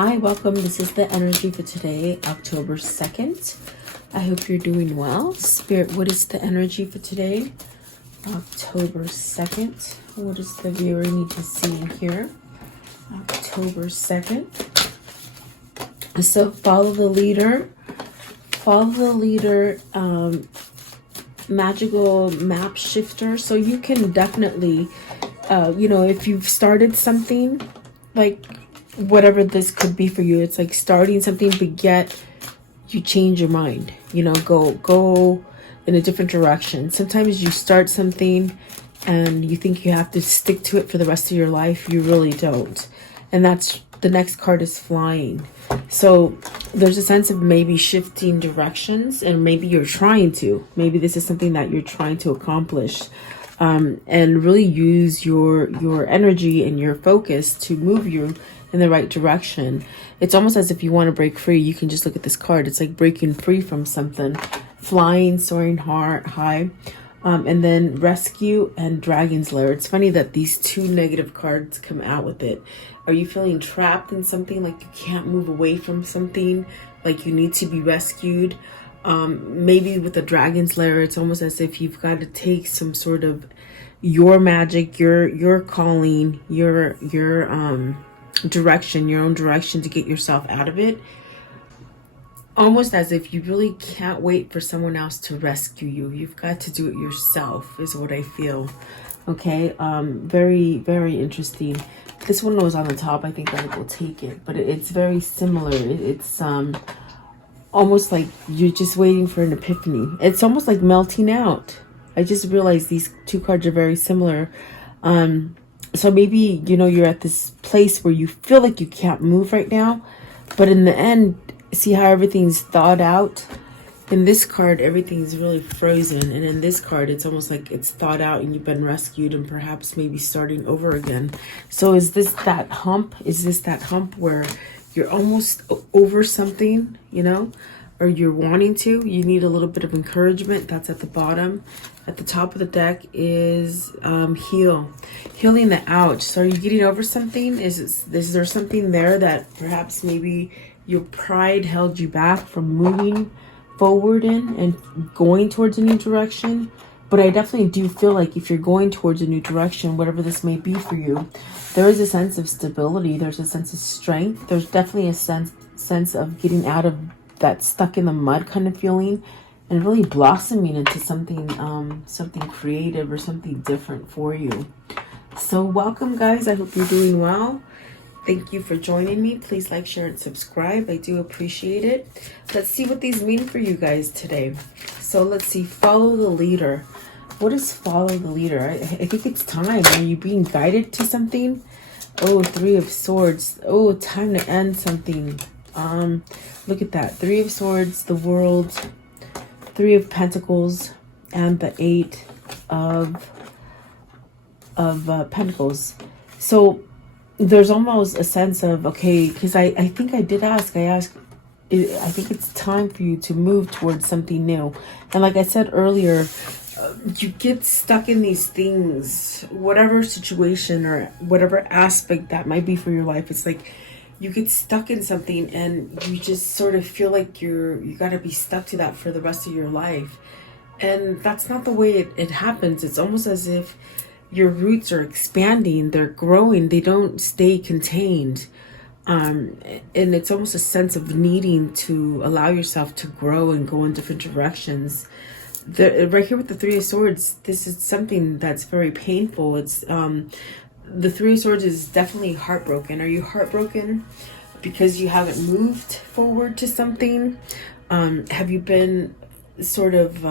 Hi, welcome. This is the energy for today, October 2nd. I hope you're doing well. Spirit, what is the energy for today, October 2nd? What does the viewer need to see in here? October 2nd. So follow the leader. Follow the leader, magical map shifter. So you can definitely, if you've started something, like whatever this could be for you, it's like starting something, but yet you change your mind, go in a different direction. Sometimes you start something and you think you have to stick to it for the rest of your life. You really don't. And that's the next card is flying. So there's a sense of maybe shifting directions, and maybe you're trying to. Maybe this is something that you're trying to accomplish, and really use your energy and your focus to move you in the right direction. It's almost as if you want to break free. You can just look at this card. It's like breaking free from something, flying, soaring high, and then rescue and dragon's lair. It's funny that these two negative cards come out with it. Are you feeling trapped in something, like you can't move away from something, like you need to be rescued? Maybe with the dragon's lair, it's almost as if you've got to take some sort of your magic, your calling, your direction, your own direction to get yourself out of it. Almost as if you really can't wait for someone else to rescue you. You've got to do it yourself, is what I feel. Okay, very, very interesting. This one was on the top. I think that will take it, but it's very similar. It's almost like you're just waiting for an epiphany. It's almost like melting out. I just realized these two cards are very similar. So maybe, you're at this place where you feel like you can't move right now, but in the end, see how everything's thought out? In this card, everything's really frozen. And in this card, it's almost like it's thought out and you've been rescued and perhaps maybe starting over again. So is this that hump? Is this that hump where you're almost over something, or you're wanting to? You need a little bit of encouragement. That's at the bottom. At the top of the deck is healing the ouch. So are you getting over something? Is there something there that perhaps maybe your pride held you back from moving forward in and going towards a new direction? But I definitely do feel like if you're going towards a new direction, whatever this may be for you, there is a sense of stability. There's a sense of strength. There's definitely a sense of getting out of that stuck in the mud kind of feeling and really blossoming into something creative or something different for you. So welcome, guys. I hope you're doing well. Thank you for joining me. Please like, share, and subscribe. I do appreciate it. Let's see what these mean for you guys today. So let's see. Follow the leader. What is follow the leader? I think it's time. Are you being guided to something? Oh, Three of Swords. Oh, time to end something. Look at that. Three of Swords, the World, Three of Pentacles, and the Eight of Pentacles. So there's almost a sense of, okay, because I think I did ask. I think it's time for you to move towards something new. And like I said earlier, you get stuck in these things, whatever situation or whatever aspect that might be for your life. It's like you get stuck in something and you just sort of feel like you got to be stuck to that for the rest of your life. And that's not the way it happens. It's almost as if your roots are expanding, they're growing, they don't stay contained. And it's almost a sense of needing to allow yourself to grow and go in different directions. Right here with the Three of Swords, this is something that's very painful. It's the Three of Swords is definitely heartbroken. Are you heartbroken because you haven't moved forward to something? Have you been sort of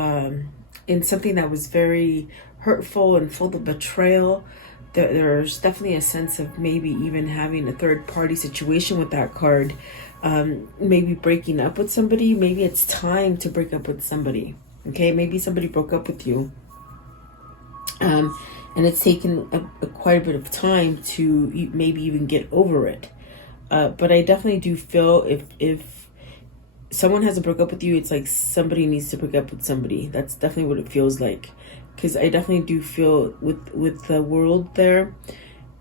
in something that was very hurtful and full of betrayal? There's definitely a sense of maybe even having a third-party situation with that card. Maybe breaking up with somebody. Maybe it's time to break up with somebody. Okay, maybe somebody broke up with you. And it's taken quite a bit of time to maybe even get over it. But I definitely do feel if someone hasn't broke up with you, it's like somebody needs to break up with somebody. That's definitely what it feels like. Because I definitely do feel with the World there,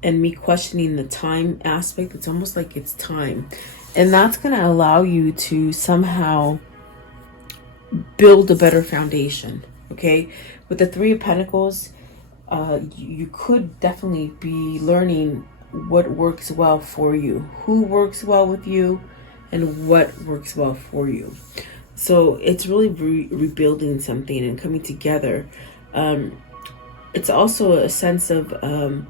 and me questioning the time aspect. It's almost like it's time. And that's going to allow you to somehow build a better foundation, okay? With the Three of Pentacles, you could definitely be learning what works well for you, who works well with you, and what works well for you. So it's really rebuilding something and coming together. It's also a sense of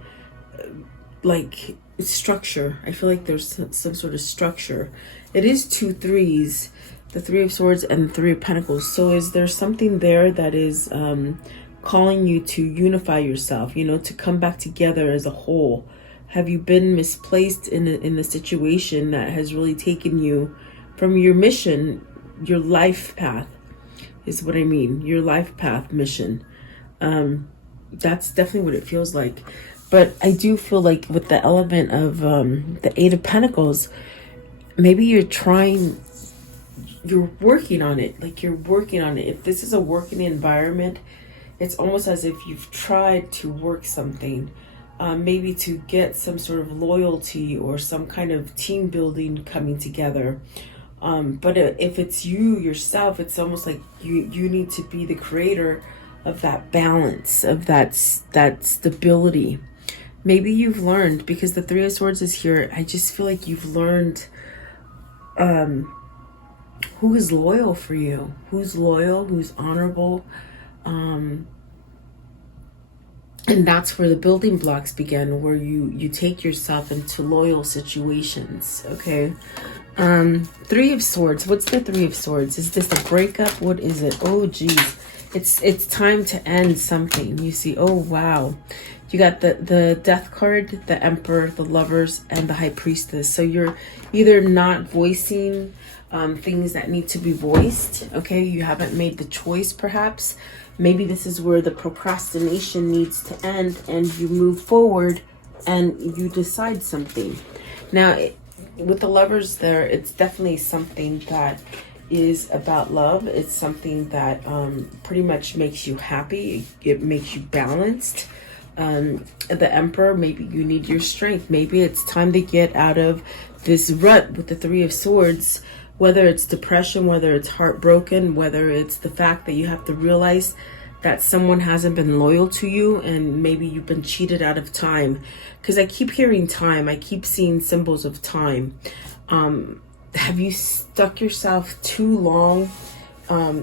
like structure. I feel like there's some sort of structure. It is 2 threes, the Three of Swords and the Three of Pentacles. So is there something there that is calling you to unify yourself, you know, to come back together as a whole? Have you been misplaced in a situation that has really taken you from your mission, your life path is what I mean, your life path mission? That's definitely what it feels like. But I do feel like with the element of the Eight of Pentacles, maybe you're working on it. Like you're working on it. If this is a working environment, it's almost as if you've tried to work something, maybe to get some sort of loyalty or some kind of team building coming together. But if it's you yourself, it's almost like you need to be the creator of that balance, of that stability. Maybe you've learned, because the Three of Swords is here, I just feel like you've learned who is loyal for you, who's loyal, who's honorable. And that's where the building blocks begin, where you take yourself into loyal situations, okay? Three of Swords. What's the Three of Swords? Is this a breakup? What is it? Oh, geez. It's time to end something. You see, oh, wow. You got the Death card, the Emperor, the Lovers, and the High Priestess. So you're either not voicing things that need to be voiced, okay? You haven't made the choice, perhaps. Maybe this is where the procrastination needs to end and you move forward and you decide something. Now, with the Lovers there, it's definitely something that is about love. It's something that pretty much makes you happy. It makes you balanced. The Emperor, maybe you need your strength. Maybe it's time to get out of this rut with the Three of Swords, whether it's depression, whether it's heartbroken, whether it's the fact that you have to realize that someone hasn't been loyal to you and maybe you've been cheated out of time. Because I keep hearing time. I keep seeing symbols of time. Have you stuck yourself too long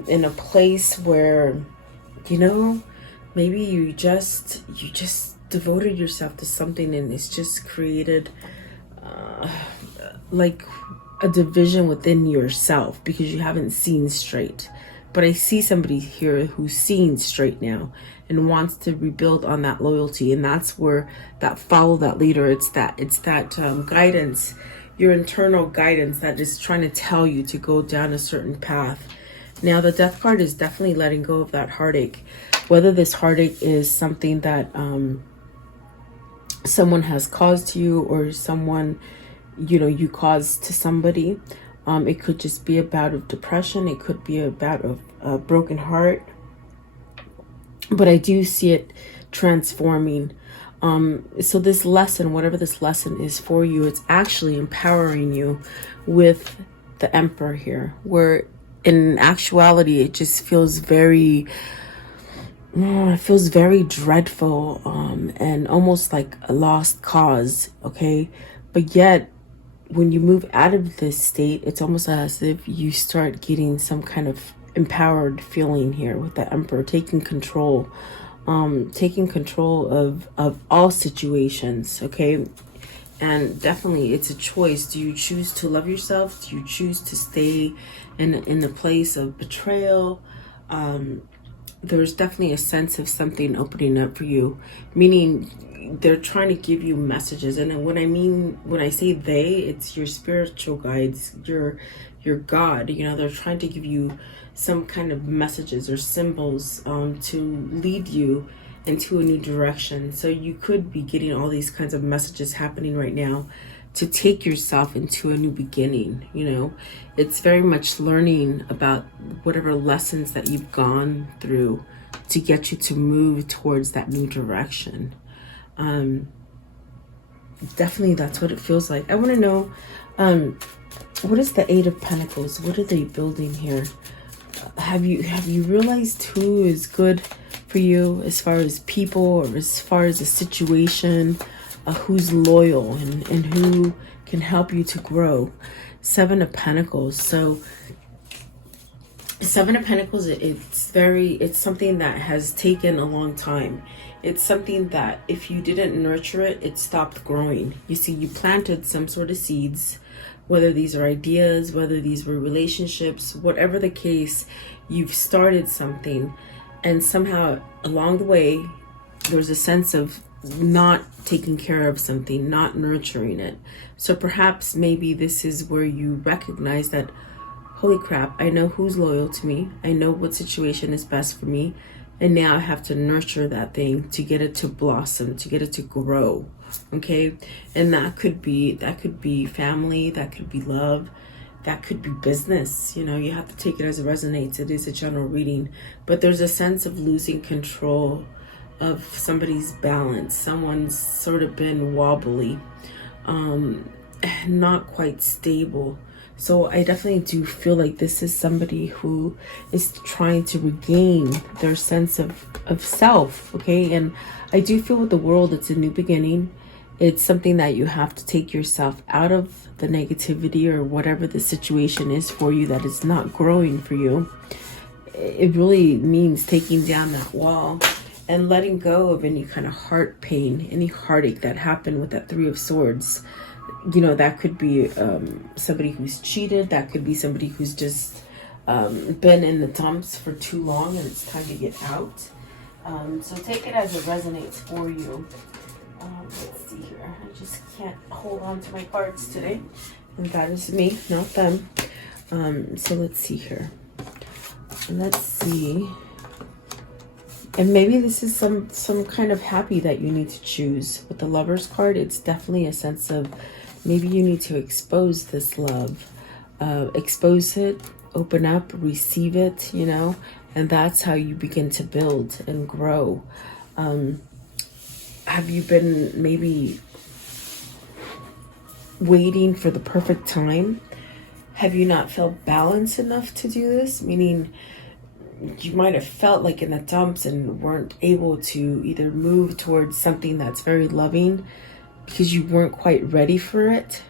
in a place where, you know, maybe you just devoted yourself to something and it's just created like a division within yourself because you haven't seen straight. But I see somebody here who's seeing straight now and wants to rebuild on that loyalty. And that's where that follow that leader. It's that guidance, your internal guidance that is trying to tell you to go down a certain path. Now, the Death card is definitely letting go of that heartache. Whether this heartache is something that someone has caused you or someone, you know, you caused to somebody. It could just be a bout of depression. It could be a bout of a broken heart. But I do see it transforming. So this lesson, whatever this lesson is for you, it's actually empowering you with the Emperor here. Where in actuality, it just feels very... it feels very dreadful and almost like a lost cause, okay? But yet, when you move out of this state, it's almost as if you start getting some kind of empowered feeling here with the Emperor, taking control of all situations, okay? And definitely it's a choice. Do you choose to love yourself? Do you choose to stay in a place of betrayal? There's definitely a sense of something opening up for you, meaning they're trying to give you messages. And what I mean when I say they, it's your spiritual guides, your God. You know, they're trying to give you some kind of messages or symbols to lead you into a new direction. So you could be getting all these kinds of messages happening right now to take yourself into a new beginning. You know, it's very much learning about whatever lessons that you've gone through to get you to move towards that new direction. definitely that's what it feels like. I want to know, what is the Eight of Pentacles? What are they building here? Have you realized who is good for you as far as people, or as far as a situation, who's loyal and who can help you to grow? Seven of Pentacles. So Seven of Pentacles, it's something that has taken a long time. It's something that if you didn't nurture it, it stopped growing. You see, you planted some sort of seeds, whether these are ideas, whether these were relationships, whatever the case, you've started something, and somehow along the way, there's a sense of not taking care of something, not nurturing it. So perhaps maybe this is where you recognize that, holy crap, I know who's loyal to me. I know what situation is best for me. And now I have to nurture that thing to get it to blossom, to get it to grow. Okay. And that could be family, that could be love, that could be business. You know, you have to take it as it resonates. It is a general reading, but there's a sense of losing control of somebody's balance. Someone's sort of been wobbly, not quite stable. So I definitely do feel like this is somebody who is trying to regain their sense of self, okay? And I do feel with the world, it's a new beginning. It's something that you have to take yourself out of the negativity or whatever the situation is for you that is not growing for you. It really means taking down that wall and letting go of any kind of heart pain, any heartache that happened with that Three of Swords. You know, that could be somebody who's cheated. That could be somebody who's just been in the dumps for too long and it's time to get out. So take it as it resonates for you. Let's see here. I just can't hold on to my cards today. And that is me, not them. So let's see here. Let's see. And maybe this is some kind of happy that you need to choose. With the Lover's card, it's definitely a sense of maybe you need to expose this love. Expose it, open up, receive it, you know, and that's how you begin to build and grow. Have you been maybe waiting for the perfect time? Have you not felt balanced enough to do this? Meaning, you might have felt like in the dumps and weren't able to either move towards something that's very loving because you weren't quite ready for it.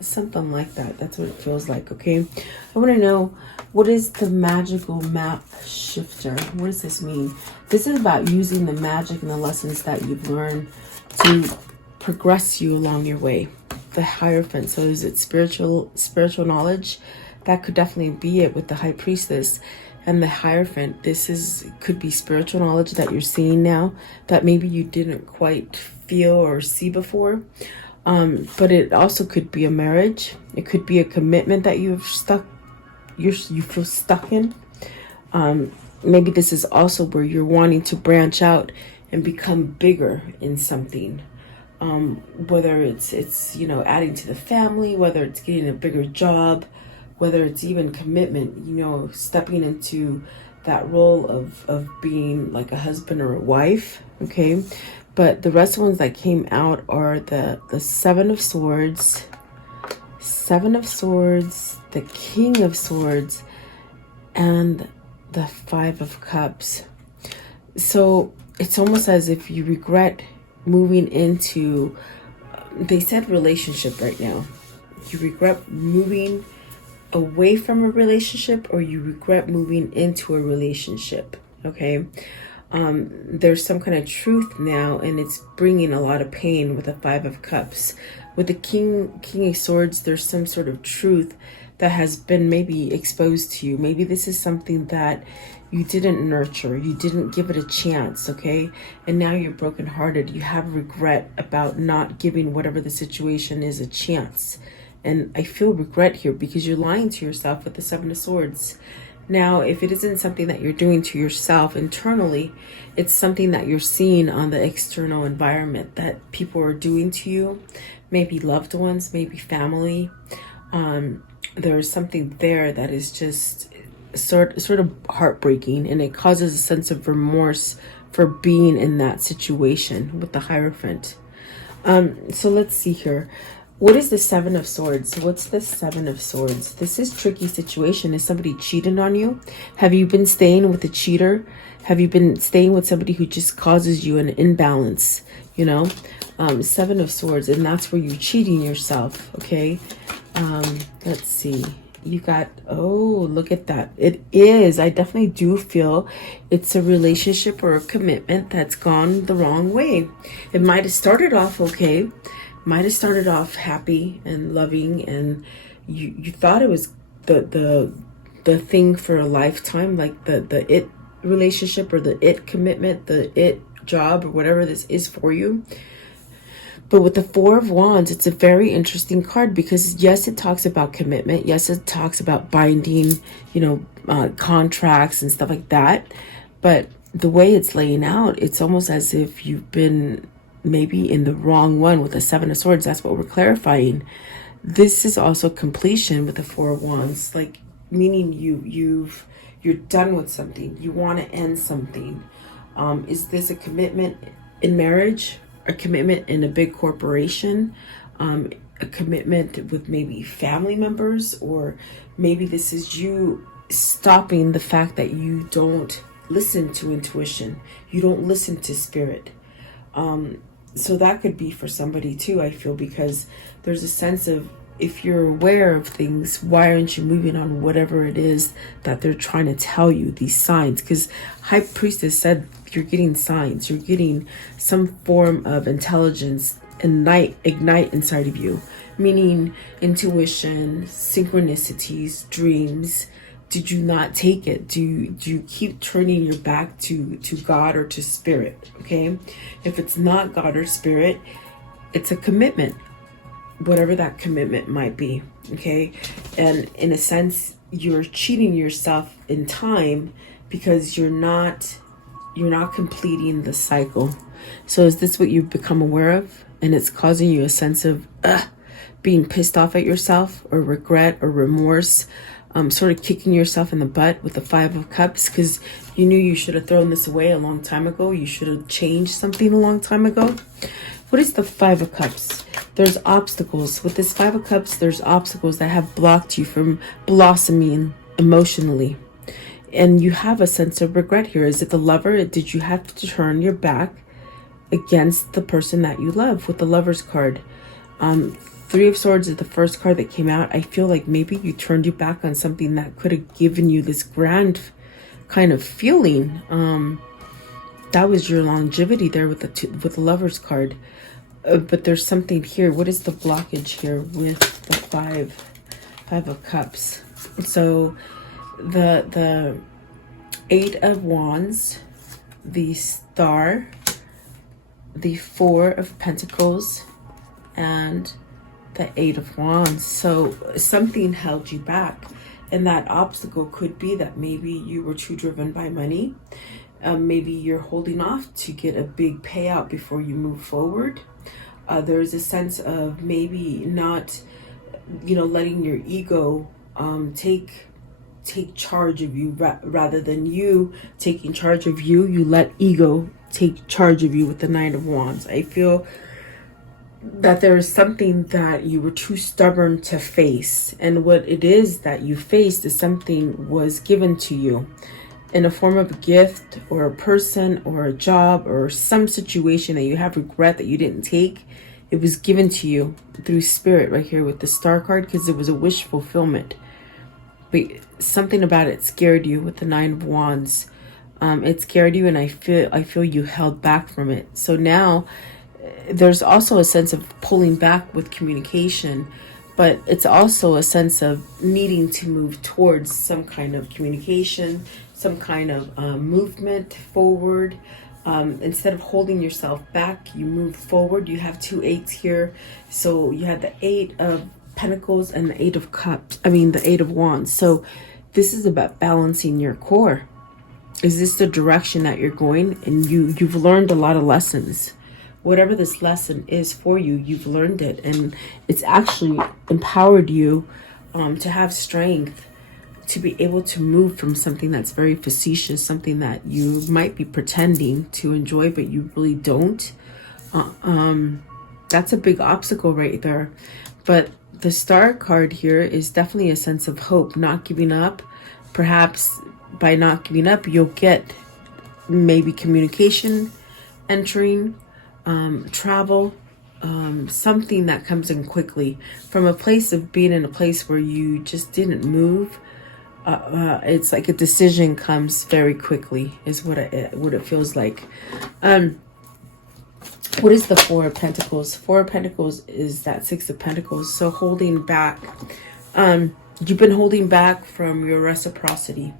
Something like that. That's what it feels like, okay? I want to know, what is the magical map shifter? What does this mean? This is about using the magic and the lessons that you've learned to progress you along your way. The Hierophant. So is it spiritual knowledge? That could definitely be it with the High Priestess. And the Hierophant, could be spiritual knowledge that you're seeing now that maybe you didn't quite feel or see before. But it also could be a marriage. It could be a commitment that you feel stuck in. Maybe this is also where you're wanting to branch out and become bigger in something. Whether it's you know, adding to the family, whether it's getting a bigger job, whether it's even commitment, you know, stepping into that role of being like a husband or a wife, okay? But the rest of the ones that came out are the Seven of Swords, the King of Swords, and the Five of Cups. So it's almost as if you regret moving into, they said relationship right now. You regret moving away from a relationship, or you regret moving into a relationship, okay? There's some kind of truth now, and it's bringing a lot of pain with the Five of Cups. With the King of Swords, there's some sort of truth that has been maybe exposed to you. Maybe this is something that you didn't nurture, you didn't give it a chance, okay? And now you're brokenhearted. You have regret about not giving whatever the situation is a chance. And I feel regret here because you're lying to yourself with the Seven of Swords. Now, if it isn't something that you're doing to yourself internally, it's something that you're seeing on the external environment that people are doing to you, maybe loved ones, maybe family. There's something there that is just sort of heartbreaking, and it causes a sense of remorse for being in that situation with the Hierophant. So let's see here. What is the Seven of Swords? What's the Seven of Swords? This is tricky situation. Is somebody cheating on you? Have you been staying with a cheater? Have you been staying with somebody who just causes you an imbalance? You know, Seven of Swords, and that's where you're cheating yourself. Okay. Let's see. You got, oh, look at that. It is. I definitely do feel it's a relationship or a commitment that's gone the wrong way. It might have started off okay. Might have started off happy and loving, and you thought it was the thing for a lifetime, like the it relationship or the it commitment, the it job or whatever this is for you. But with the Four of Wands, it's a very interesting card because yes, it talks about commitment. Yes, it talks about binding, you know, contracts and stuff like that. But the way it's laying out, it's almost as if you've been maybe in the wrong one with the Seven of Swords. That's what we're clarifying. This is also completion with the Four of Wands, like meaning you're done with something. You want to end something. Is this a commitment in marriage? A commitment in a big corporation, a commitment with maybe family members, or maybe this is you stopping the fact that you don't listen to intuition, you don't listen to spirit. So that could be for somebody too, I feel, because there's a sense of, if you're aware of things, why aren't you moving on whatever it is that they're trying to tell you, these signs? Because High Priestess said you're getting signs, you're getting some form of intelligence ignite inside of you, meaning intuition, synchronicities, dreams. Did you not take it? Do you keep turning your back to God or to spirit? Okay, if it's not God or spirit, it's a commitment, whatever that commitment might be. Okay, and in a sense, you're cheating yourself in time because you're not completing the cycle. So is this what you've become aware of, and it's causing you a sense of being pissed off at yourself, or regret or remorse, sort of kicking yourself in the butt with the Five of Cups because you knew you should have thrown this away a long time ago, you should have changed something a long time ago? What is the Five of Cups? There's obstacles. With this Five of Cups, there's obstacles that have blocked you from blossoming emotionally. And you have a sense of regret here. Is it the Lover? Did you have to turn your back against the person that you love with the Lover's card? Three of Swords is the first card that came out. I feel like maybe you turned your back on something that could have given you this grand kind of feeling. That was your longevity there with the Lover's card. But there's something here. What is the blockage here with the Five of Cups? So the Eight of Wands, the Star, the Four of Pentacles, and the Eight of Wands. So something held you back, and that obstacle could be that maybe you were too driven by money. Maybe you're holding off to get a big payout before you move forward. There's a sense of maybe not, letting your ego take charge of you, rather than you taking charge of you. You let ego take charge of you with the Nine of Wands. I feel that there is something that you were too stubborn to face, and what it is that you faced is something was given to you in a form of a gift, or a person, or a job, or some situation that you have regret that you didn't take. It was given to you through spirit right here with the Star card, because it was a wish fulfillment. But something about it scared you with the Nine of Wands. It scared you, and I feel you held back from it. So now there's also a sense of pulling back with communication, but it's also a sense of needing to move towards some kind of communication, some kind of movement forward. Instead of holding yourself back, you move forward. You have two eights here. So you had the Eight of Pentacles and the Eight of Cups. The Eight of Wands. So this is about balancing your core. Is this the direction that you're going? And you've learned a lot of lessons. Whatever this lesson is for you, you've learned it. And it's actually empowered you to have strength to be able to move from something that's very facetious, something that you might be pretending to enjoy, but you really don't. That's a big obstacle right there. But the Star card here is definitely a sense of hope, not giving up. Perhaps by not giving up, you'll get maybe communication entering, travel, something that comes in quickly from a place of being in a place where you just didn't move. It's like a decision comes very quickly is what it feels like. What is the Four of Pentacles? Four of Pentacles is that Six of Pentacles. So holding back. You've been holding back from your reciprocity,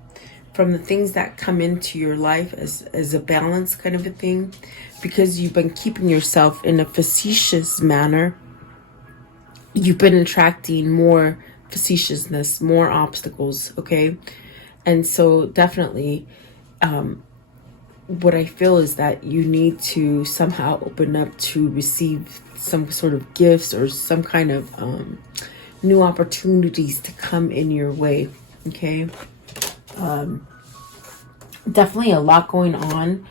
from the things that come into your life as a balance kind of a thing, because you've been keeping yourself in a facetious manner. You've been attracting more facetiousness, more obstacles, okay? And so definitely what I feel is that you need to somehow open up to receive some sort of gifts or some kind of new opportunities to come in your way, okay? Definitely a lot going on.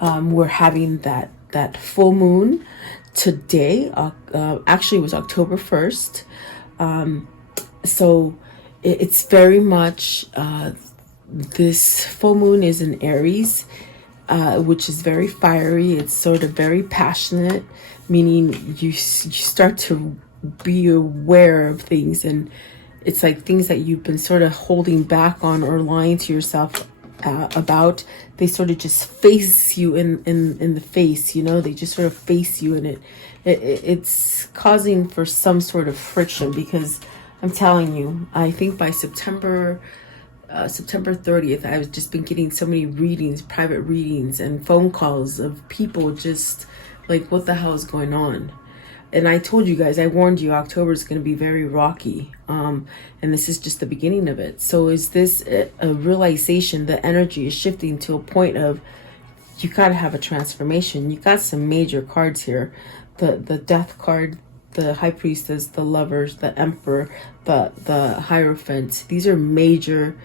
We're having that full moon today. Actually, it was October 1st. So it's very much, this full moon is in Aries, which is very fiery. It's sort of very passionate, meaning you start to be aware of things, and it's like things that you've been sort of holding back on or lying to yourself about. They sort of just face you in the face, you know, they just sort of face you, and it's causing for some sort of friction, because I'm telling you, I think by September 30th, I've just been getting so many readings, private readings and phone calls of people just like, what the hell is going on? And I told you guys, I warned you, October is going to be very rocky. And this is just the beginning of it. So is this a realization? The energy is shifting to a point of, you got to have a transformation. You got some major cards here. The Death card, the High Priestess, the Lovers, the Emperor, the Hierophant. These are major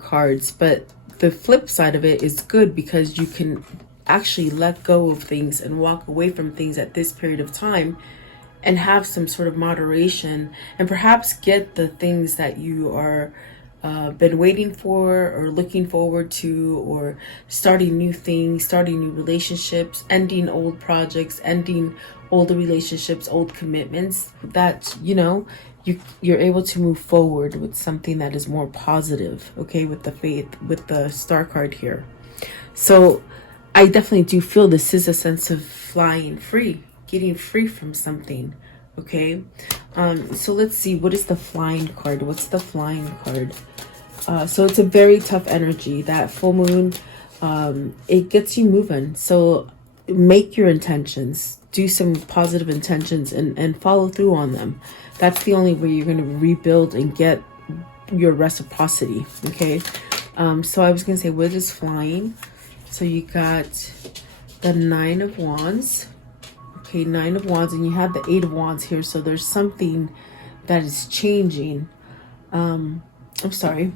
cards. But the flip side of it is good, because you can actually let go of things and walk away from things at this period of time and have some sort of moderation, and perhaps get the things that you are been waiting for or looking forward to, or starting new things, starting new relationships, ending old projects, ending older relationships, old commitments, that, you know, you're able to move forward with something that is more positive, okay, with the Faith, with the Star card here. So I definitely do feel this is a sense of flying free, getting free from something, okay? So let's see, what is the Flying card? What's the Flying card? So it's a very tough energy. That full moon, it gets you moving. So make your intentions, do some positive intentions, and follow through on them. That's the only way you're going to rebuild and get your reciprocity, okay? So I was going to say, what is flying? So you got the Nine of Wands. Okay, Nine of Wands, and you have the Eight of Wands here. So there's something that is changing. I'm sorry.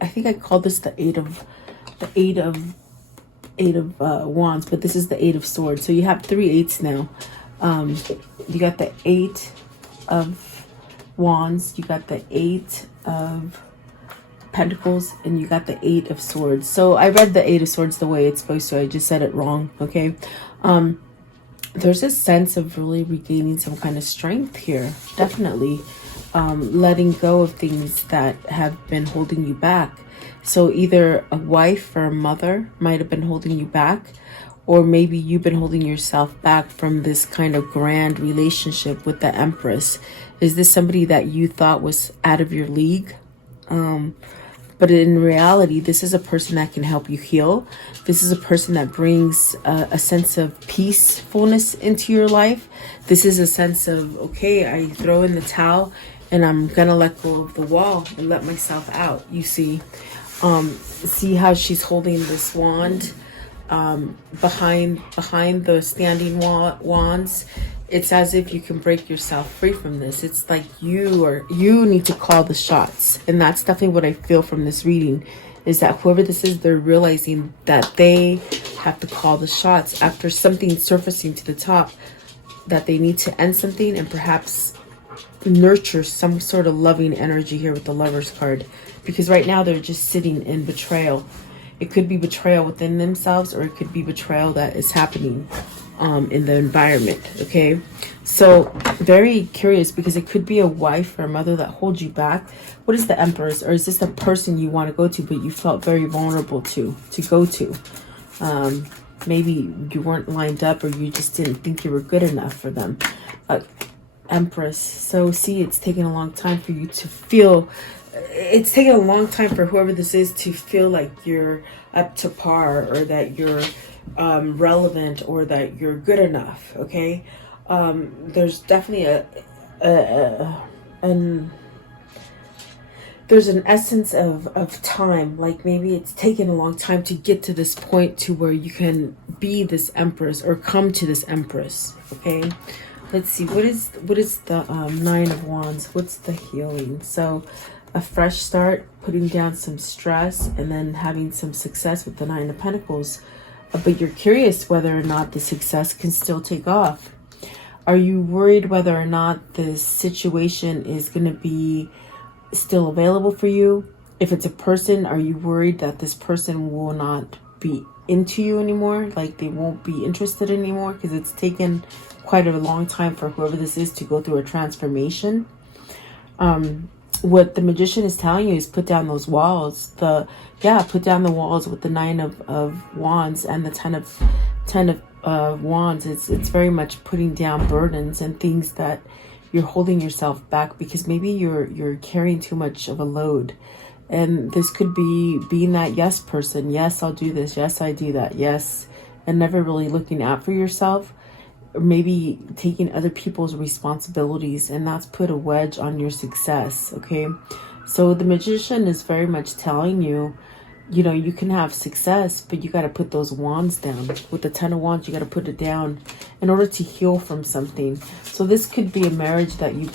I think I called this the Eight of Wands, but this is the Eight of Swords. So you have 3 eights now. You got the Eight of Wands. You got the Eight of Pentacles, and you got the Eight of Swords. So I read the Eight of Swords the way it's supposed to. I just said it wrong, okay? There's a sense of really regaining some kind of strength here. Definitely letting go of things that have been holding you back. So either a wife or a mother might have been holding you back, or maybe you've been holding yourself back from this kind of grand relationship with the Empress. Is this somebody that you thought was out of your league? But in reality, this is a person that can help you heal. This is a person that brings a sense of peacefulness into your life. This is a sense of, okay, I throw in the towel and I'm gonna let go of the wall and let myself out. You see how she's holding this wand behind the standing wands. It's as if you can break yourself free from this. It's like you need to call the shots. And that's definitely what I feel from this reading, is that whoever this is, they're realizing that they have to call the shots after something surfacing to the top. that they need to end something and perhaps nurture some sort of loving energy here with the Lovers card, because right now they're just sitting in betrayal. It could be betrayal within themselves, or it could be betrayal that is happening in the environment. Okay, so very curious, because it could be a wife or a mother that holds you back. What is the Empress? Or is this a person you want to go to but you felt very vulnerable to go to? Maybe you weren't lined up, or you just didn't think you were good enough for them. Empress. So see, it's taken a long time for you to feel, it's taken a long time for whoever this is to feel like you're up to par, or that you're relevant, or that you're good enough. Okay, there's definitely there's an essence of time. Like maybe it's taken a long time to get to this point to where you can be this Empress, or come to this Empress. Okay, let's see, what is the Nine of Wands? What's the healing? So a fresh start, putting down some stress, and then having some success with the Nine of Pentacles. But you're curious whether or not the success can still take off. Are you worried whether or not this situation is going to be still available for you? If it's a person, are you worried that this person will not be into you anymore? Like they won't be interested anymore, because it's taken quite a long time for whoever this is to go through a transformation. What the Magician is telling you is put down those walls. Put down the walls with the Nine of Wands and the Ten of Wands. It's very much putting down burdens and things that you're holding yourself back, because maybe you're carrying too much of a load. And this could be being that yes person. Yes, I'll do this. Yes, I do that. Yes. And never really looking out for yourself. Or maybe taking other people's responsibilities, and that's put a wedge on your success. Okay, so the Magician is very much telling you, you know, you can have success, but you got to put those wands down. With the Ten of Wands, you got to put it down in order to heal from something. So this could be a marriage that you've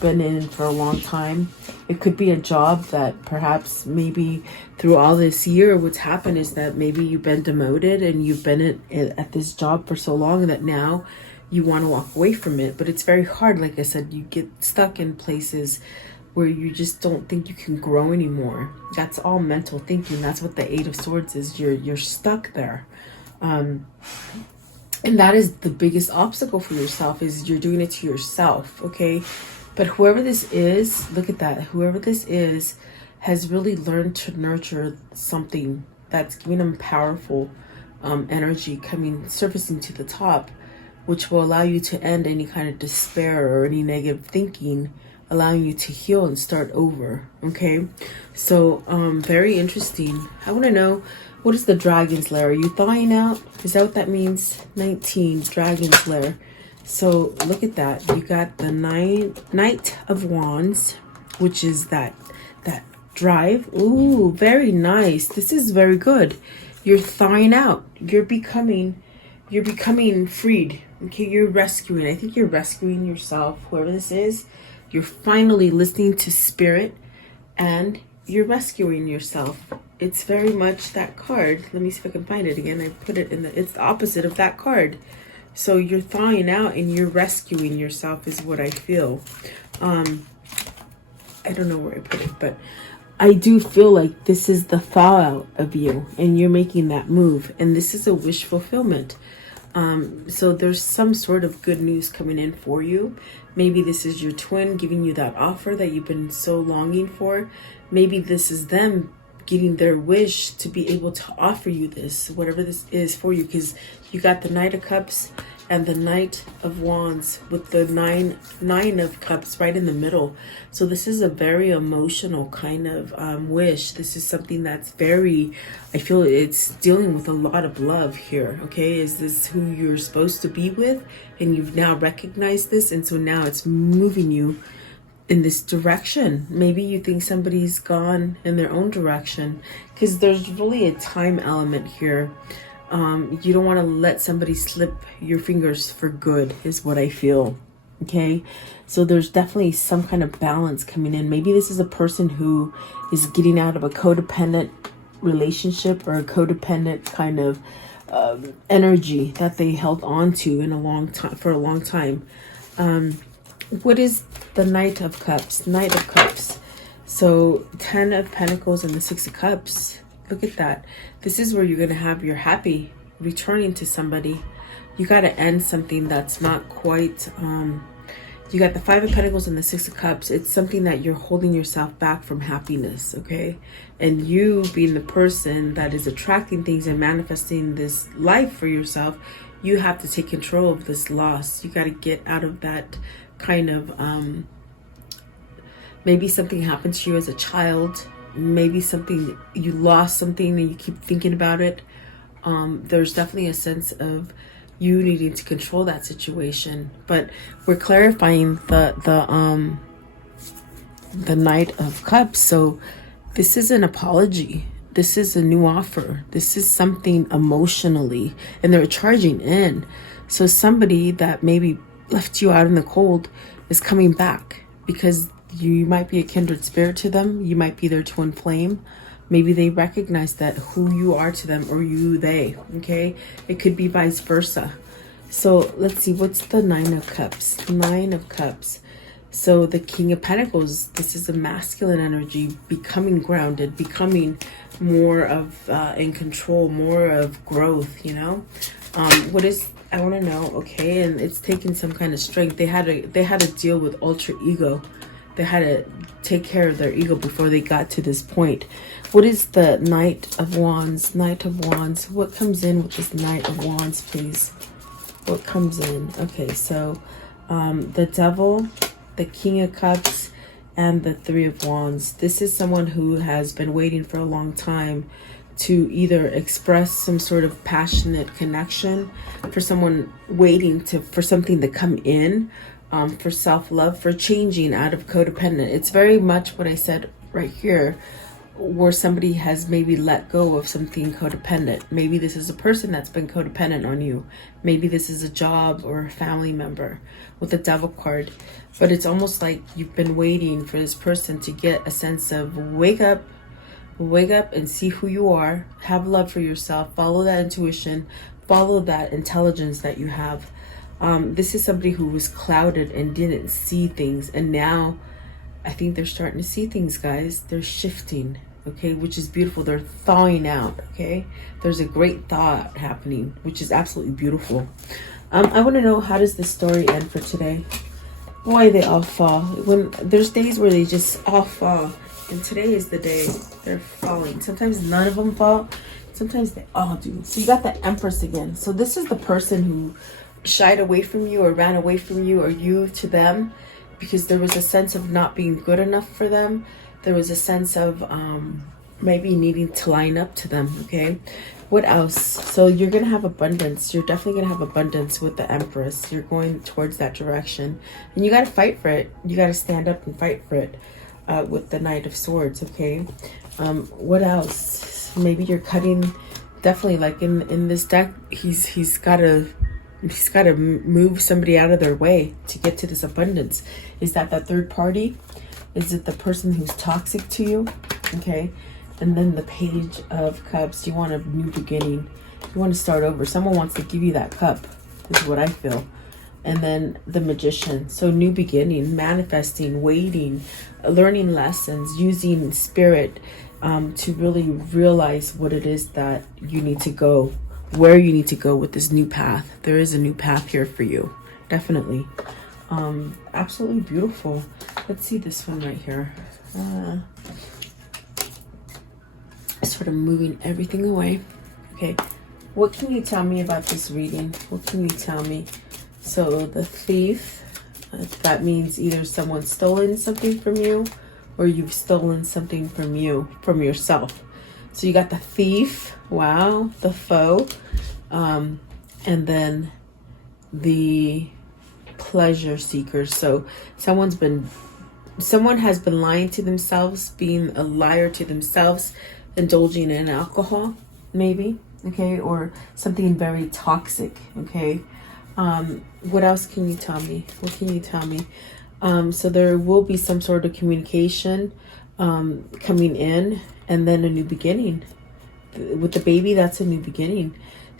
been in for a long time. It could be a job that perhaps maybe through all this year, what's happened is that maybe you've been demoted and you've been at this job for so long that now you want to walk away from it. But it's very hard. Like I said, you get stuck in places where you just don't think you can grow anymore. That's all mental thinking. That's what the Eight of Swords is. You're stuck there. And that is the biggest obstacle for yourself, is you're doing it to yourself. Okay, but whoever this is, look at that. Whoever this is has really learned to nurture something that's giving them powerful energy surfacing to the top, which will allow you to end any kind of despair or any negative thinking, allowing you to heal and start over. Okay, so very interesting. I want to know, what is the Dragon's Lair? Are you thawing out? Is that what that means? 19, Dragon's Lair. So look at that. You got the Knight of Wands, which is that drive. Ooh, very nice. This is very good. You're thawing out. You're becoming freed. Okay, you're rescuing. I think you're rescuing yourself, whoever this is. You're finally listening to spirit, and you're rescuing yourself. It's very much that card. Let me see if I can find it again. I put it in it's the opposite of that card. So you're thawing out and you're rescuing yourself is what I feel. I don't know where I put it, but I do feel like this is the thaw out of you, and you're making that move, and this is a wish fulfillment. So there's some sort of good news coming in for you. Maybe this is your twin giving you that offer that you've been so longing for. Maybe this is them getting their wish to be able to offer you this, whatever this is for you, because you got the Knight of Cups and the Knight of Wands with the nine of Cups right in the middle. So this is a very emotional kind of wish. This is something that's very, I feel it's dealing with a lot of love here. Okay, is this who you're supposed to be with, and you've now recognized this, and so now it's moving you in this direction. Maybe you think somebody's gone in their own direction, because there's really a time element here. You don't want to let somebody slip your fingers for good is what I feel. Okay, so there's definitely some kind of balance coming in. Maybe this is a person who is getting out of a codependent relationship or a codependent kind of energy that they held on to in a long time, for a long time. What is the Knight of Cups? Knight of Cups. So 10 of Pentacles and the 6 of Cups. Look at that. This is where you're going to have your happy returning to somebody. You got to end something that's not quite, you got the 5 of Pentacles and the 6 of Cups. It's something that you're holding yourself back from happiness, okay? And you being the person that is attracting things and manifesting this life for yourself, you have to take control of this loss. You got to get out of that kind of, maybe something happened to you as a child. Maybe something, you lost something and you keep thinking about it. There's definitely a sense of you needing to control that situation. But we're clarifying the Knight of Cups. So this is an apology. This is a new offer. This is something emotionally, and they're charging in. So somebody that maybe left you out in the cold is coming back, because you might be a kindred spirit to them. You might be their twin flame. Maybe they recognize that who you are to them, or you they, okay? It could be vice versa. So let's see, what's the 9 of Cups? 9 of Cups. So the King of Pentacles, this is a masculine energy, becoming grounded, becoming more of in control, more of growth, you know? What is, I want to know, okay? And it's taken some kind of strength. They had to deal with ultra ego. They had to take care of their ego before they got to this point. What is the Knight of Wands? Knight of Wands. What comes in with this Knight of Wands, please? What comes in? Okay, so the Devil, the King of Cups, and the 3 of Wands. This is someone who has been waiting for a long time to either express some sort of passionate connection, for someone waiting for something to come in, for self-love, for changing out of codependent. It's very much what I said right here, where somebody has maybe let go of something codependent. Maybe this is a person that's been codependent on you. Maybe this is a job or a family member with the Devil card. But it's almost like you've been waiting for this person to get a sense of wake up and see who you are, have love for yourself, follow that intuition, follow that intelligence that you have. This is somebody who was clouded and didn't see things, and now I think they're starting to see things, guys. They're shifting, okay, which is beautiful. They're thawing out, okay? There's a great thaw happening, which is absolutely beautiful. I want to know, how does this story end for today? Boy, they all fall. When there's days where they just all fall, and today is the day they're falling. Sometimes none of them fall. Sometimes they all do. So you got the Empress again. So this is the person who shied away from you, or ran away from you, or you to them, because there was a sense of not being good enough for them. There was a sense of maybe needing to line up to them, okay? What else? So you're going to have abundance. You're definitely going to have abundance with the Empress. You're going towards that direction. And you got to fight for it. You got to stand up and fight for it with the Knight of Swords, okay? What else? Maybe you're cutting, definitely like in this deck, he's got to move somebody out of their way to get to this abundance. Is that third party? Is it the person who's toxic to you? Okay. And then the Page of Cups. You want a new beginning. You want to start over. Someone wants to give you that cup, is what I feel. And then the Magician. So new beginning, manifesting, waiting, learning lessons, using spirit to really realize what it is that you need to go, where you need to go with this new path. There is a new path here for you, definitely. Absolutely beautiful. Let's see this one right here. Sort of moving everything away. Okay, what can you tell me about this reading? What can you tell me? So the Thief, that means either someone's stolen something from you, or you've stolen something from yourself. So you got the Thief, wow, the Foe, and then the Pleasure Seeker. So someone has been lying to themselves, being a liar to themselves, indulging in alcohol, maybe, okay, or something very toxic, okay. What else can you tell me? What can you tell me? So there will be some sort of communication coming in, and then a new beginning. With the Baby, that's a new beginning.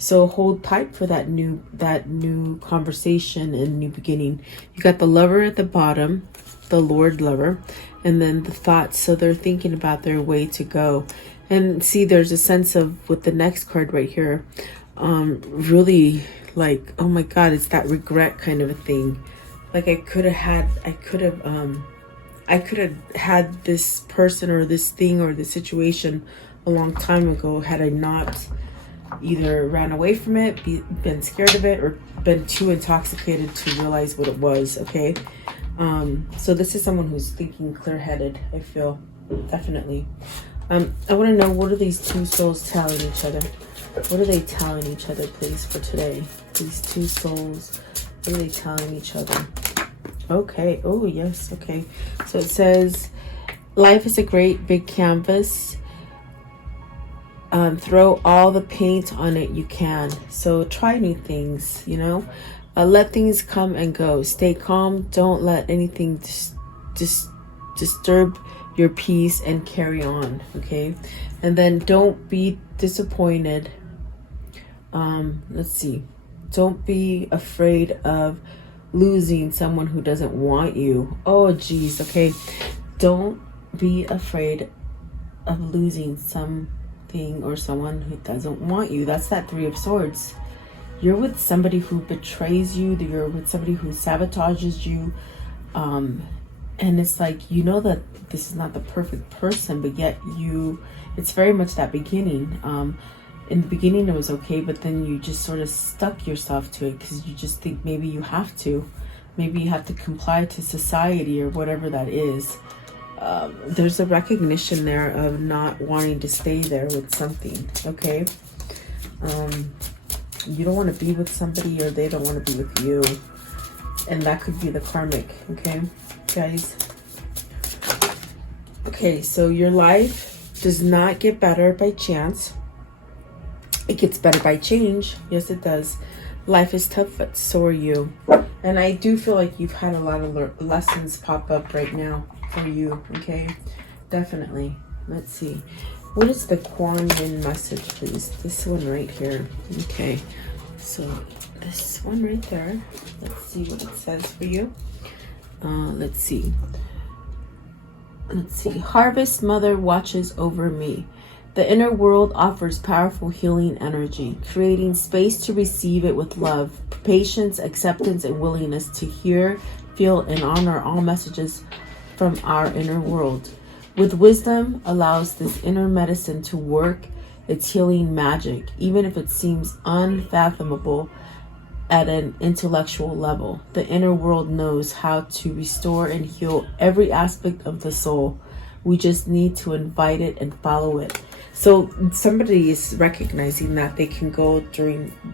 So hold tight for that new conversation and new beginning. You got the Lover at the bottom, the Lord Lover, and then the thoughts. So they're thinking about their way to go. And see, there's a sense of, with the next card right here, really like, oh my God, it's that regret kind of a thing. Like I could have had this person or this thing or this situation a long time ago had I not either ran away from it, been scared of it, or been too intoxicated to realize what it was. Okay. So this is someone who's thinking clear-headed, I feel, definitely. I want to know, what are these two souls telling each other? What are they telling each other, please, for today? These two souls, what are they telling each other? Okay. Oh, yes. Okay. So it says, life is a great big canvas. Throw all the paint on it you can. So try new things, you know. Let things come and go. Stay calm. Don't let anything disturb your peace, and carry on. Okay. And then don't be disappointed. Let's see. Don't be afraid of losing someone who doesn't want you. Oh, geez. Okay. Don't be afraid of losing something or someone who doesn't want you. That's that Three of Swords. You're with somebody who betrays you. You're with somebody who sabotages you. And it's like, you know that this is not the perfect person, but yet it's very much that beginning. In the beginning it was okay, but then you just sort of stuck yourself to it because you just think maybe you have to. Maybe you have to comply to society or whatever that is. There's a recognition there of not wanting to stay there with something, okay? You don't want to be with somebody, or they don't want to be with you. And that could be the karmic, okay, guys? Okay, so your life does not get better by chance. It gets better by change. Yes, it does. Life is tough, but so are you. And I do feel like you've had a lot of lessons pop up right now for you, okay? Definitely. Let's see. What is the Kuan Yin message, please? This one right here. Okay. So this one right there. Let's see what it says for you. Let's see. Let's see. Harvest Mother watches over me. The inner world offers powerful healing energy, creating space to receive it with love, patience, acceptance, and willingness to hear, feel, and honor all messages from our inner world. With wisdom allows this inner medicine to work its healing magic, even if it seems unfathomable at an intellectual level. The inner world knows how to restore and heal every aspect of the soul. We just need to invite it and follow it. So somebody is recognizing that they can go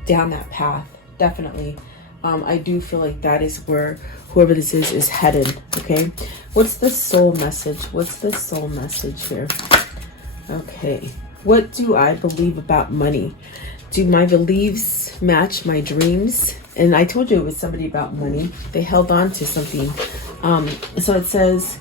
down that path. Definitely. I do feel like that is where whoever this is headed. Okay. What's the soul message? What's the soul message here? Okay. What do I believe about money? Do my beliefs match my dreams? And I told you it was somebody about money. They held on to something. So it says,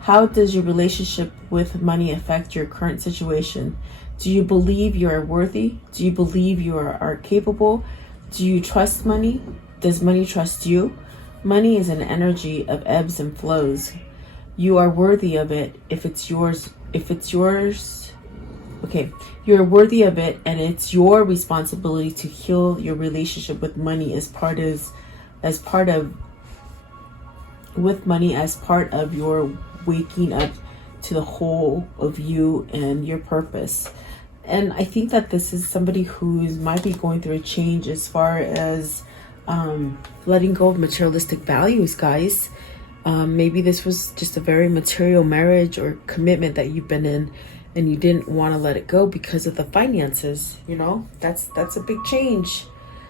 how does your relationship with money affect your current situation? Do you believe you are worthy? Do you believe you are capable? Do you trust money? Does money trust you? Money is an energy of ebbs and flows. You are worthy of it if it's yours. Okay, you're worthy of it, and it's your responsibility to heal your relationship with money as part of your waking up to the whole of you and your purpose. And I think that this is somebody who might be going through a change as far as letting go of materialistic values, guys. Maybe this was just a very material marriage or commitment that you've been in, and you didn't want to let it go because of the finances. You know, that's a big change.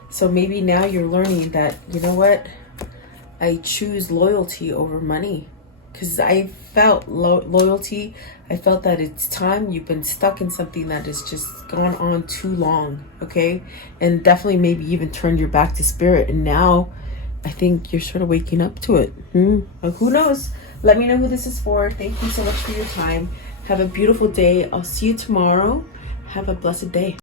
So maybe now you're learning that, you know what, I choose loyalty over money. Because I felt loyalty. I felt that it's time. You've been stuck in something that has just gone on too long, okay? And definitely maybe even turned your back to spirit. And now I think you're sort of waking up to it. Who knows? Let me know who this is for. Thank you so much for your time. Have a beautiful day. I'll see you tomorrow. Have a blessed day.